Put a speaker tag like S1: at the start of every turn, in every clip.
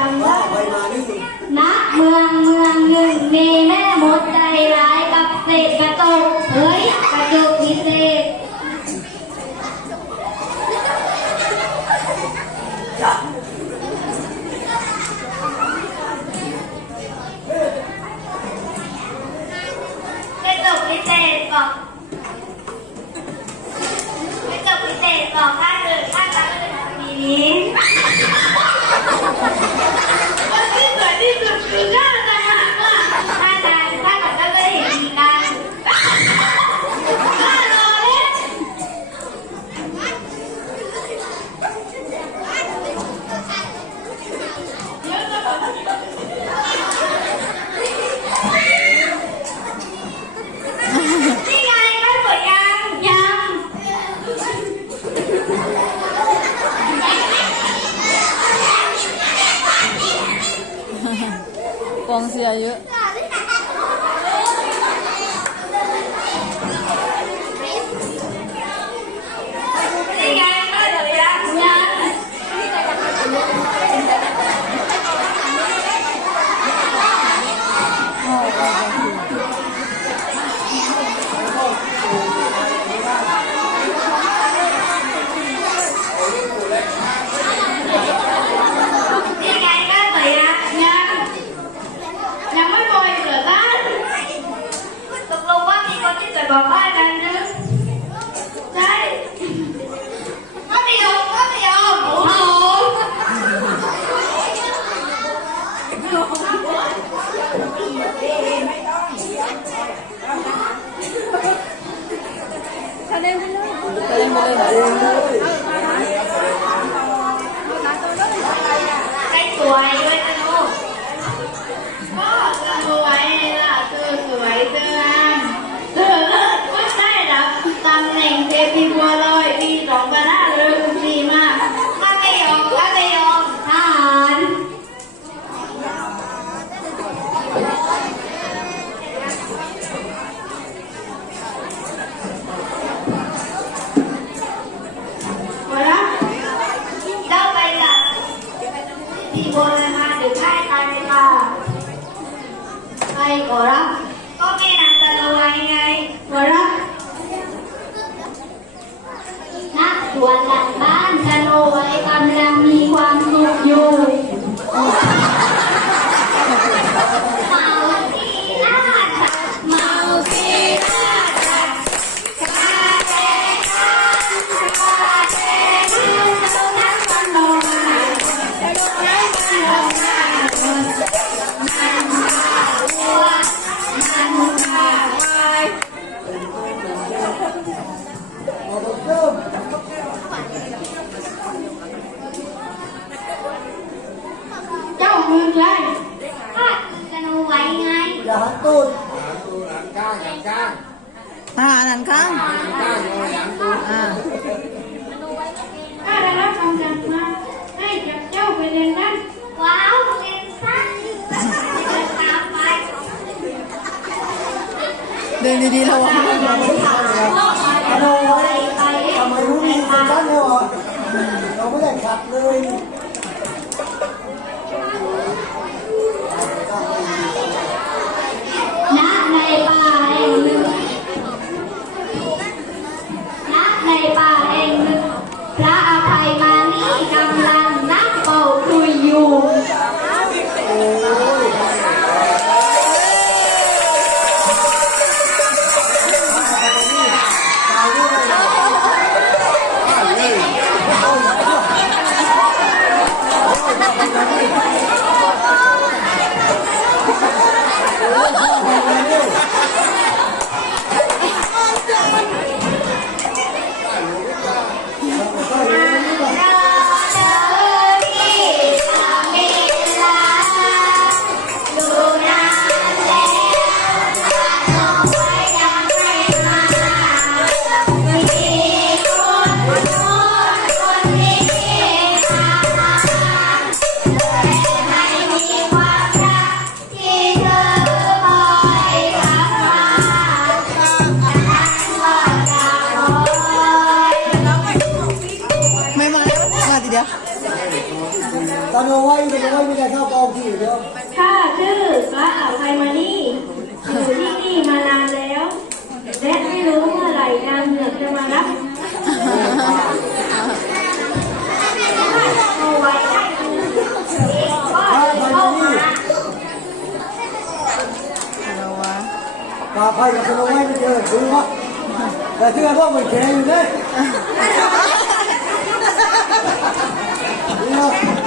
S1: นังาเมื
S2: องเมือ
S1: งหนึ่งมีแม่มดใจร้ายกับเศษกระจกเฮ้ยก
S2: ระจกพิเศษกระ
S1: กพิเศษบอกกระจกพิเศษอกถ้าเกิดถ้าจะเกิดมีนี้ Patito, patito, องเสียเยอะ มือใช่ข้าคือกันเอาไว้ไง
S3: อย่าหันตูด
S2: อ่าอันนั้นข้างอ่า
S1: ข้าได้รับคำสั่งมาให้จับเจ้าไปเรียนนั่นว้าวเรียนสั้นเดินตามไป
S2: เดินดีๆระวัง
S3: เอาเราไว้ทำไมรู้มีคนบ้านเนี่ยวะเราไม่ได้ขัดเลย
S2: ไต
S3: อนเอาไว้ตอนเอาไว้ไม่ได้เข้าเปาที่เดียว
S1: ข้าชื่อพระอภัยมานี่อยู่ที่นี่มานานแล้ว และไม่รู้เมื่อไหร่นางเหนือกจะมารับเอาไว้ให้ดูก็เลยเข้ามา
S2: ระวัง
S3: ปลาไผ่กับเอาไว้ไม่เจอดูวะแต่เชื่อว่ามันแข็งอยู่เลยเนี่ย
S1: ว้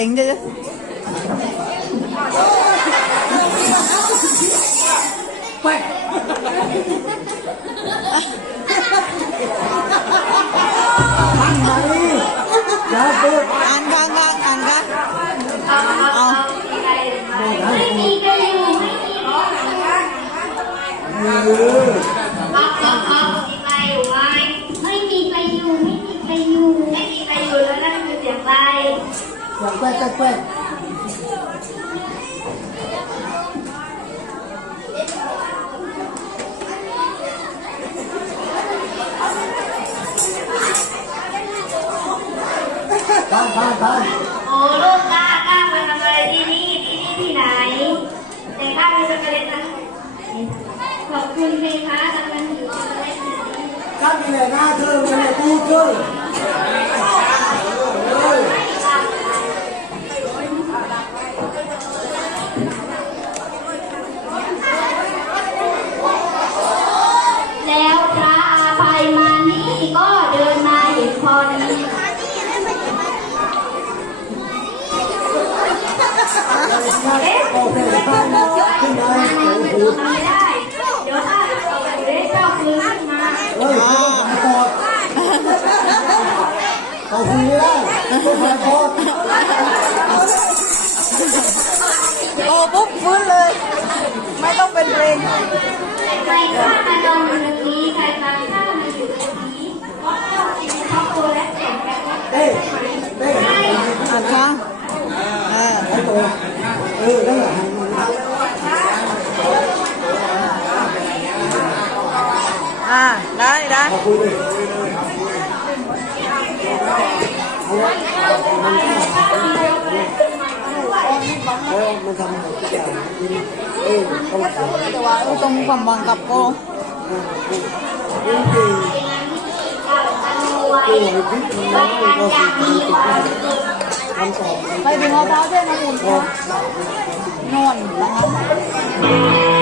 S1: ต็
S2: งจะ
S3: ไปทำไมอย่าเปิด
S2: อ
S1: ย่า
S3: แกล้งแกล้งแกล้งทานทานทาน
S1: โอ้ลูกกล้ากล้ามาทำอะไรที่นี่ที่นี่ที่ไหน แต่กล้ามีช็อกโกแลตนะขอบคุณเพคะกำลังอยู่ช็อกโกแลตอยู่นี่
S3: ถ้ามีแหล่หน้าเธอมีแหล่ตีเธอ โอเคทานขึ้นมา
S1: ทำได้เดี๋ยวถ้าเด็กเจ้าคืนขึ้นมา
S3: เฮ้ยไม่ต้องผ่านก่อนเอาคุยไม่ได้ต้องผ่านก่อน
S2: โอ้ปุ๊บฟื้นเลย ไม่ต้องเป็นเพลง
S1: ใครข้ามานอนอยู่ตรงนี้ใครมาข้ามาอยู่ตรงนี้เพราะเจ้ากินช็อกโกแลตแจกกันว่า
S3: เต้เต้
S2: อ่านกันเออ
S3: ไอ้ตัว เออนั่นแหละ
S2: อ่าได้ ไปดู
S3: เอาเลยเพราะมันทำหมดทุกอย่างเออต้องเสีย
S2: แต่ว่าว
S1: ด้ว
S3: ในพิษมัน
S1: ไว้
S3: น้อย
S1: นะคุ
S2: ณนอนนะคะ